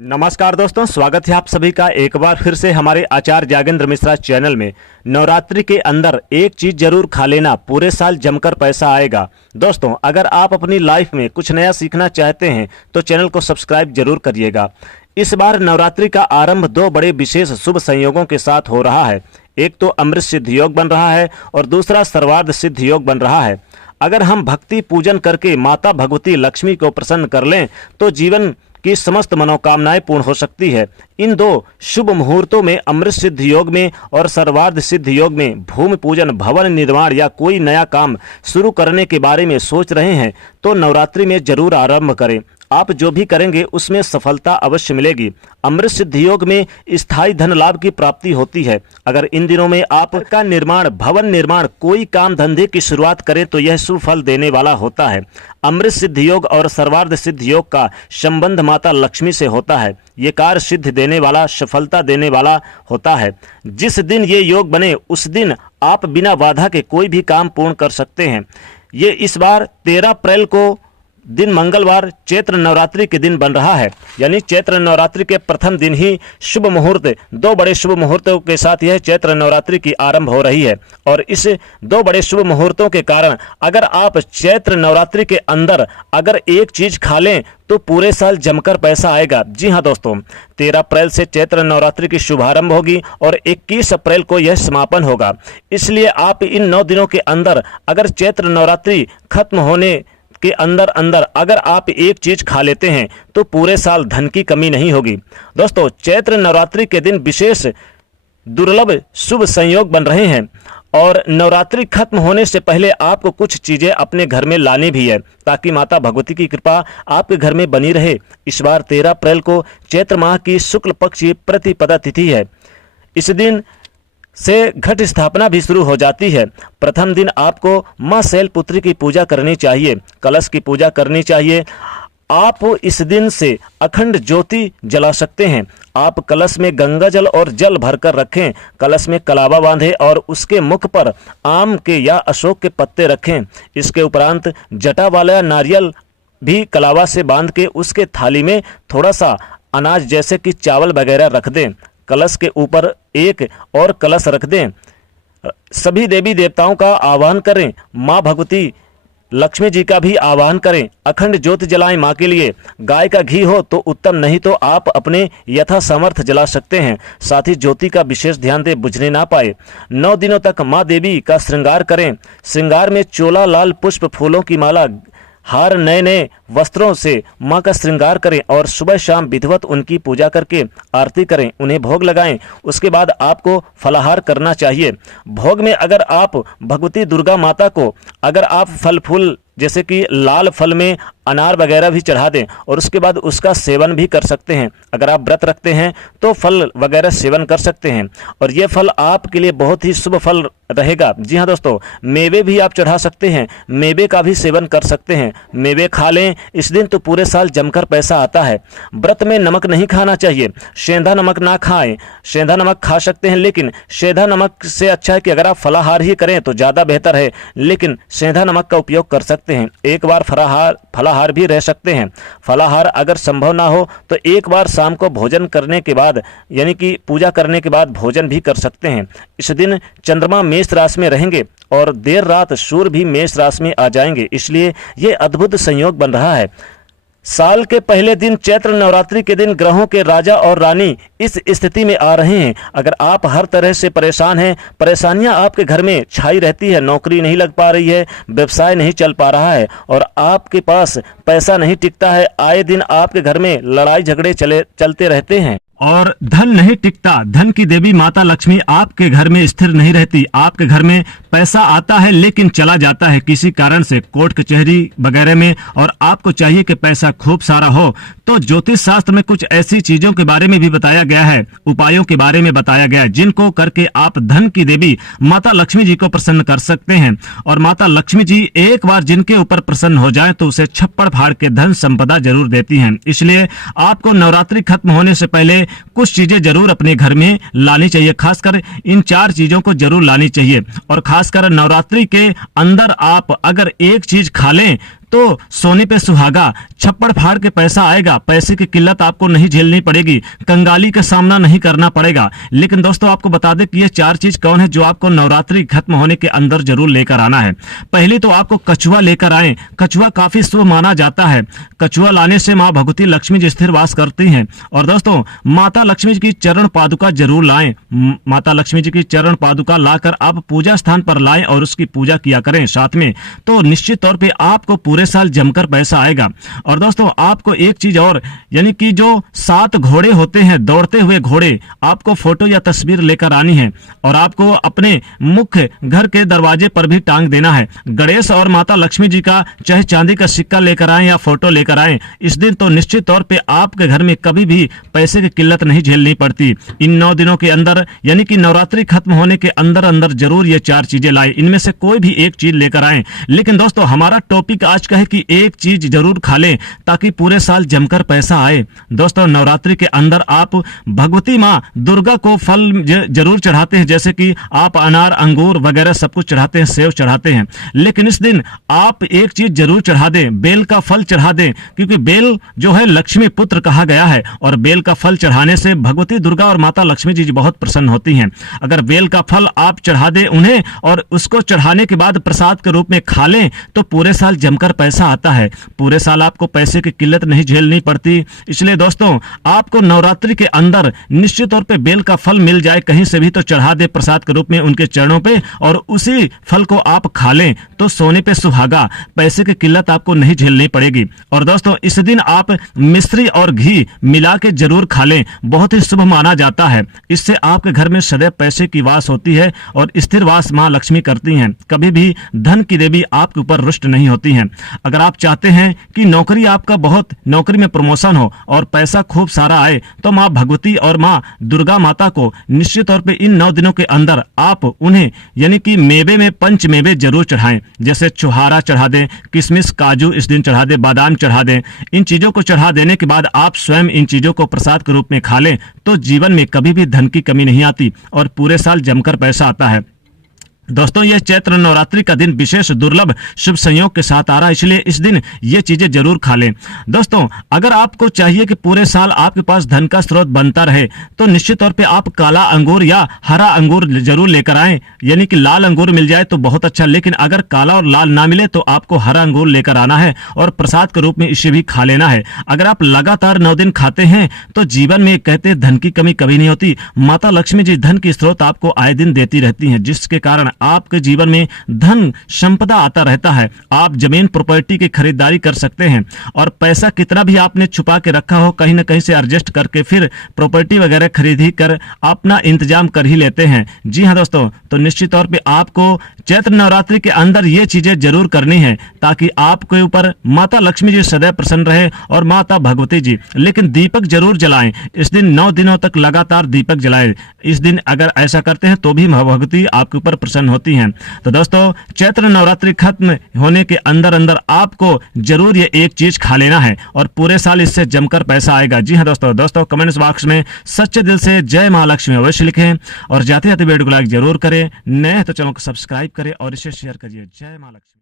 नमस्कार दोस्तों, स्वागत है आप सभी का एक बार फिर से हमारे आचार्य जागेंद्र मिश्रा चैनल में। नवरात्रि के अंदर एक चीज जरूर खा लेना, पूरे साल जमकर पैसा आएगा। दोस्तों, अगर आप अपनी लाइफ में कुछ नया सीखना चाहते हैं तो चैनल को सब्सक्राइब जरूर करिएगा। इस बार नवरात्रि का आरंभ दो बड़े विशेष शुभ संयोगों के साथ हो रहा है। एक तो अमृत सिद्ध योग बन रहा है और दूसरा सर्वार्थ सिद्ध योग बन रहा है। अगर हम भक्ति पूजन करके माता भगवती लक्ष्मी को प्रसन्न कर लें तो जीवन की समस्त मनोकामनाएं पूर्ण हो सकती है। इन दो शुभ मुहूर्तों में, अमृत सिद्ध योग में और सर्वार्थ सिद्ध योग में, भूमि पूजन, भवन निर्माण या कोई नया काम शुरू करने के बारे में सोच रहे हैं तो नवरात्रि में जरूर आरंभ करें। आप जो भी करेंगे उसमें सफलता अवश्य मिलेगी। अमृत सिद्ध योग में स्थायी धन लाभ की प्राप्ति होती है। अगर इन दिनों में आप का निर्माण, भवन निर्माण, कोई काम धंधे की शुरुआत करें तो यह शुभ फल देने वाला होता है। अमृत सिद्ध योग और सर्वार्थ सिद्ध योग का संबंध माता लक्ष्मी से होता है। ये कार्य सिद्ध देने वाला, सफलता देने वाला होता है। जिस दिन ये योग बने उस दिन आप बिना बाधा के कोई भी काम पूर्ण कर सकते हैं। ये इस बार 13 अप्रैल को दिन मंगलवार चैत्र नवरात्रि के दिन बन रहा है, यानी चैत्र नवरात्रि के प्रथम दिन ही शुभ मुहूर्त, दो बड़े शुभ मुहूर्तों के साथ यह चैत्र नवरात्रि की आरंभ हो रही है। और इस दो बड़े शुभ मुहूर्तों के कारण अगर आप चैत्र नवरात्रि के अंदर अगर एक चीज खा लें तो पूरे साल जमकर पैसा आएगा। जी हाँ दोस्तों, 13 अप्रैल से चैत्र नवरात्रि की शुभारंभ होगी और 21 अप्रैल को यह समापन होगा। इसलिए आप इन 9 दिनों के अंदर अगर चैत्र नवरात्रि खत्म होने के अंदर अगर आप एक चीज खा लेते हैं तो पूरे साल धन की कमी नहीं होगी। दोस्तों, चैत्र नवरात्रि के दिन विशेष दुर्लभ शुभ संयोग बन रहे हैं और नवरात्रि खत्म होने से पहले आपको कुछ चीजें अपने घर में लानी भी है ताकि माता भगवती की कृपा आपके घर में बनी रहे। इस बार 13 अप्रैल को चैत्र माह की शुक्ल पक्ष की प्रतिपदा तिथि है। इस दिन से घट स्थापना भी शुरू हो जाती है। प्रथम दिन आपको मां शैलपुत्री की पूजा करनी चाहिए, कलश की पूजा करनी चाहिए। आप इस दिन से अखंड ज्योति जला सकते हैं। आप कलश में गंगा जल और जल भरकर रखें, कलश में कलावा बांधें और उसके मुख पर आम के या अशोक के पत्ते रखें। इसके उपरांत जटा वाला नारियल भी कलावा से बांध के उसके थाली में थोड़ा सा अनाज जैसे कि चावल वगैरह रख दें। कलश के ऊपर एक और कलश रख दें। सभी देवी देवताओं का आह्वान करें, माँ भगवती लक्ष्मी जी का भी आह्वान करें। अखंड ज्योति जलाएं माँ के लिए। गाय का घी हो तो उत्तम, नहीं तो आप अपने यथा समर्थ जला सकते हैं। साथ ही ज्योति का विशेष ध्यान दें, बुझने ना पाए। 9 दिनों तक माँ देवी का श्रृंगार करें। श्रृंगार में चोला, लाल पुष्प, फूलों की माला, हार, नए नए वस्त्रों से माँ का श्रृंगार करें और सुबह शाम विधिवत उनकी पूजा करके आरती करें, उन्हें भोग लगाएं। उसके बाद आपको फलाहार करना चाहिए। भोग में अगर आप भगवती दुर्गा माता को अगर आप फल फूल जैसे कि लाल फल में अनार वगैरह भी चढ़ा दें और उसके बाद उसका सेवन भी कर सकते हैं। अगर आप व्रत रखते हैं तो फल वगैरह सेवन कर सकते हैं और ये फल आपके लिए बहुत ही शुभ फल रहेगा। जी हाँ दोस्तों, मेवे भी आप चढ़ा सकते हैं, मेवे का भी सेवन कर सकते हैं। मेवे खा लें इस दिन तो पूरे साल जमकर पैसा आता है। व्रत में नमक नहीं खाना चाहिए, सेंधा नमक ना खाएं। सेंधा नमक खा सकते हैं लेकिन सेंधा नमक से अच्छा है कि अगर आप फलाहार ही करें तो ज़्यादा बेहतर है, लेकिन सेंधा नमक का उपयोग कर सकते हैं। एक बार फलाहार भी रह सकते हैं। फलाहार अगर संभव ना हो तो एक बार शाम को भोजन करने के बाद, यानी कि पूजा करने के बाद भोजन भी कर सकते हैं। इस दिन चंद्रमा मेष राशि में रहेंगे और देर रात सूर्य भी मेष राशि में आ जाएंगे, इसलिए ये अद्भुत संयोग बन रहा है। साल के पहले दिन चैत्र नवरात्रि के दिन ग्रहों के राजा और रानी इस स्थिति में आ रहे हैं। अगर आप हर तरह से परेशान हैं, परेशानियां आपके घर में छाई रहती है, नौकरी नहीं लग पा रही है, व्यवसाय नहीं चल पा रहा है और आपके पास पैसा नहीं टिकता है, आए दिन आपके घर में लड़ाई झगड़े चलते रहते हैं और धन नहीं टिकता, धन की देवी माता लक्ष्मी आपके घर में स्थिर नहीं रहती, आपके घर में पैसा आता है लेकिन चला जाता है किसी कारण से, कोर्ट कचहरी वगैरह में, और आपको चाहिए कि पैसा खूब सारा हो, तो ज्योतिष शास्त्र में कुछ ऐसी चीजों के बारे में भी बताया गया है, उपायों के बारे में बताया गया है जिनको करके आप धन की देवी माता लक्ष्मी जी को प्रसन्न कर सकते हैं। और माता लक्ष्मी जी एक बार जिनके ऊपर प्रसन्न हो जाए तो उसे छप्पड़ फाड़ के धन संपदा जरूर देती हैं। इसलिए आपको नवरात्रि खत्म होने से पहले कुछ चीजें जरूर अपने घर में लानी चाहिए। खासकर इन 4 चीजों को जरूर लानी चाहिए और खासकर नवरात्रि के अंदर आप अगर एक चीज खा लें तो सोने पे सुहागा, छप्पड़ फाड़ के पैसा आएगा, पैसे की किल्लत आपको नहीं झेलनी पड़ेगी, कंगाली का सामना नहीं करना पड़ेगा। लेकिन दोस्तों आपको बता दें कि ये 4 चीज कौन है जो आपको नवरात्रि खत्म होने के अंदर जरूर लेकर आना है। पहली तो आपको कछुआ लेकर आए। कछुआ काफी शुभ माना जाता है। कछुआ लाने से मां भगवती लक्ष्मी जी स्थिर वास करती हैं। और दोस्तों माता लक्ष्मी जी की चरण पादुका जरूर लाएं। माता लक्ष्मी जी की चरण पादुका लाकर आप पूजा स्थान पर लाएं और उसकी पूजा किया करें साथ में, तो निश्चित तौर पे आपको पूरे साल जमकर पैसा आएगा। और दोस्तों आपको एक चीज और, यानी कि जो 7 घोड़े होते हैं, दौड़ते हुए घोड़े, आपको फोटो या तस्वीर लेकर आनी है और आपको अपने मुख्य घर के दरवाजे पर भी टांग देना है। गणेश और माता लक्ष्मी जी का चाहे चांदी का सिक्का लेकर आए या फोटो लेकर आए, इस दिन तो निश्चित तौर पे आपके घर में कभी भी पैसे की किल्लत नहीं झेलनी पड़ती। इन 9 दिनों के अंदर, यानी कि नवरात्रि खत्म होने के अंदर अंदर जरूर ये 4 चीजें लाए। इनमें से कोई भी एक चीज लेकर आए। लेकिन दोस्तों हमारा टॉपिक आज का है कि एक चीज जरूर खा लें ताकि पूरे साल जमकर पैसा आए। दोस्तों नवरात्रि के अंदर आप भगवती मां दुर्गा को फल जरूर चढ़ाते हैं, जैसे कि आप अनार, अंगूर वगैरह सब कुछ चढ़ाते हैं, सेव चढ़ाते हैं। लेकिन इस दिन आप एक चीज जरूर चढ़ा दें, बेल का फल चढ़ा दें, क्योंकि बेल जो है लक्ष्मी पुत्र कहा गया है और बेल का फल चढ़ाने से भगवती दुर्गा और माता लक्ष्मी जी बहुत प्रसन्न होती हैं। अगर बेल का फल आप चढ़ा दें उन्हें और उसको चढ़ाने के बाद प्रसाद के रूप में खा लें तो पूरे साल जमकर पैसा आता है। पूरे साल आपको पैसे की किल्लत नहीं झेलनी पड़ती। इसलिए दोस्तों आपको नवरात्रि के अंदर निश्चित तौर पे बेल का फल मिल जाए कहीं से भी तो चढ़ा दे प्रसाद के रूप में उनके चरणों पे और उसी फल को आप खा लें तो सोने पे सुहागा, पैसे की किल्लत आपको नहीं झेलनी पड़ेगी। और दोस्तों इस दिन आप मिश्री और घी मिला के जरूर खा लें, बहुत ही शुभ माना जाता है। इससे आपके घर में सदैव पैसे की वास होती है और स्थिर वास मां लक्ष्मी करती हैं। कभी भी धन की देवी आपके ऊपर रुष्ट नहीं होती हैं। अगर आप चाहते हैं कि नौकरी आपका नौकरी में प्रमोशन हो और पैसा खूब सारा आए तो मां भगवती और मां दुर्गा माता को निश्चित तौर पे इन 9 दिनों के अंदर आप उन्हें, यानी कि मेवे में पंच मेवे जरूर चढ़ाएं। जैसे छुहारा चढ़ा दें, किशमिश, काजू इस दिन चढ़ा दें, बादाम चढ़ा दें। इन चीजों को चढ़ा देने के बाद आप स्वयं इन चीजों को प्रसाद के रूप में खा लें तो जीवन में कभी भी धन की कमी नहीं आती और पूरे साल जमकर पैसा आता है। दोस्तों यह चैत्र नवरात्रि का दिन विशेष दुर्लभ शुभ संयोग के साथ आ रहा है, इसलिए इस दिन ये चीजें जरूर खा लें। दोस्तों अगर आपको चाहिए कि पूरे साल आपके पास धन का स्रोत बनता रहे तो निश्चित तौर पे आप काला अंगूर या हरा अंगूर जरूर लेकर आएं। यानी कि लाल अंगूर मिल जाए तो बहुत अच्छा, लेकिन अगर काला और लाल ना मिले तो आपको हरा अंगूर लेकर आना है और प्रसाद के रूप में इसे भी खा लेना है। अगर आप लगातार 9 दिन खाते हैं तो जीवन में कहते हैं धन की कमी कभी नहीं होती। माता लक्ष्मी जी धन की स्रोत आपको आए दिन देती रहती हैं, जिसके कारण आपके जीवन में धन संपदा आता रहता है। आप जमीन प्रॉपर्टी की खरीदारी कर सकते हैं और पैसा कितना भी आपने छुपा के रखा हो कहीं ना कहीं से एडजस्ट करके फिर प्रॉपर्टी वगैरह खरीदी कर अपना इंतजाम कर ही लेते हैं। जी हाँ दोस्तों, तो निश्चित तौर पे आपको चैत्र नवरात्रि के अंदर ये चीजें जरूर करनी है ताकि आपके ऊपर माता लक्ष्मी जी सदैव प्रसन्न रहे और माता भगवती जी। लेकिन दीपक जरूर जलाएं इस दिन, 9 दिनों तक लगातार दीपक जलाएं। इस दिन अगर ऐसा करते हैं तो भी भगवती आपके ऊपर प्रसन्न होती हैं। तो दोस्तों चैत्र नवरात्रि खत्म होने के अंदर अंदर आपको जरूर ये एक चीज खा लेना है और पूरे साल इससे जमकर पैसा आएगा। जी हाँ दोस्तों कमेंट्स बॉक्स में सच्चे दिल से जय महालक्ष्मी अवश्य लिखें और जाते जाते वीडियो को लाइक जरूर करें। नए तो चैनल को सब्सक्राइब करें और इसे शेयर करिए। जय महालक्ष्मी।